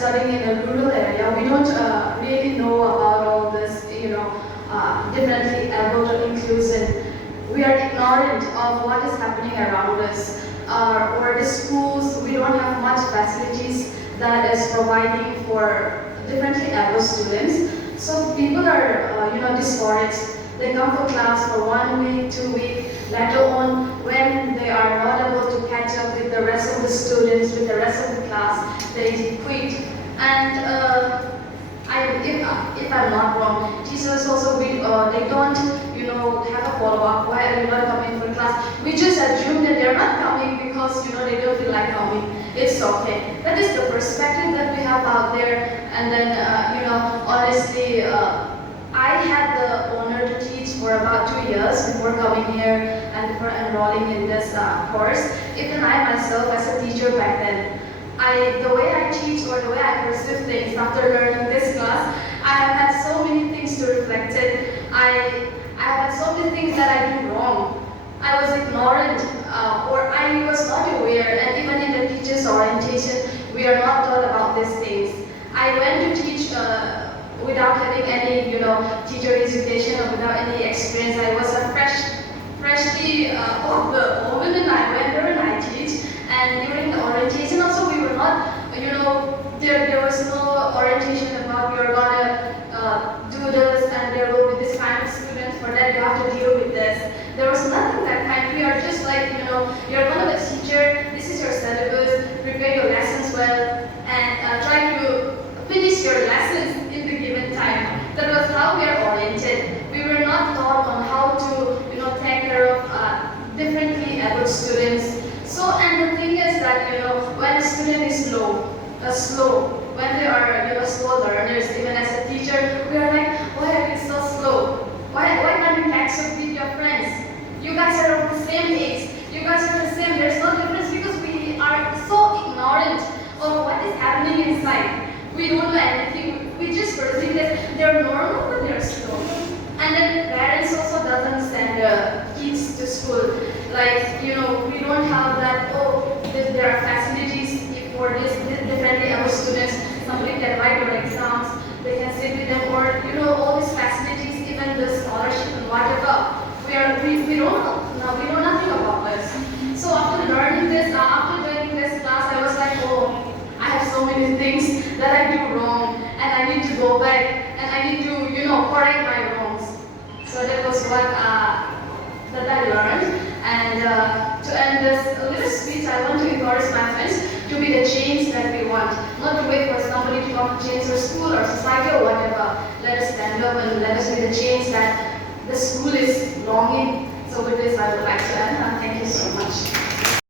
studying in a rural area, we don't really know about all this, differently abled or inclusive. We are ignorant of what is happening around us. Or the schools, we don't have much facilities that is providing for differently abled students. So people are, discouraged. They come for class for 1 week, 2 weeks, later on when they are not able to catch up with the rest of the students, with the rest of the class, they quit. And if I'm not wrong, teachers also, they don't, have a follow-up. Why are you not coming for class? We just assume that they're not coming because, they don't feel like coming. It's okay. That is the perspective that we have out there. And then, honestly, I had the honor to teach for about 2 years before coming here and before enrolling in this course. Even I myself, as a teacher back then, the way I teach or the way I perceive things after learning this class, I have had so many things to reflect it. I have had so many things that I do wrong. I was ignorant or I was not aware, and even in the teacher's orientation, we are not taught about these things. I went to teach without having any, teacher education or without any experience. I was a freshly off the oven, and I went there and I teach. And during the orientation also, we were not, there was no orientation about you're gonna do this and there will be this kind of students, for that you have to deal with this. There was nothing that kind. We are just like, you're gonna be a teacher, this is your syllabus, prepare your lessons well, and try to finish your lessons in the given time. That was how we are oriented. We were not taught on how to, take care of differently abled students. So, and the thing is that, when a student is slow, when they are, slow learners, even as a teacher, we are like, why are you so slow? Why can't you catch up with your friends? You guys are of the same age. You guys are the same. There's no difference because we are so ignorant of what is happening inside. We don't know anything. We just perceive that they're normal, but they're slow. And then parents also doesn't send kids to school. Like, we don't have that, there are facilities for this differently abled students, somebody can write their exams, they can sit with them, or, all these facilities, even the scholarship and whatever. We don't know, we know nothing about this. So after learning this, after joining this class, I was like, I have so many things that I do wrong, and I need to go back, and I need to, correct my wrongs. So that was what that I learned. And to end this little speech, I want to encourage my friends to be the change that we want, not to wait for somebody to come to change our school or society or whatever. Let us stand up and let us be the change that the school is longing. So with this, I would like to end. Thank you so much.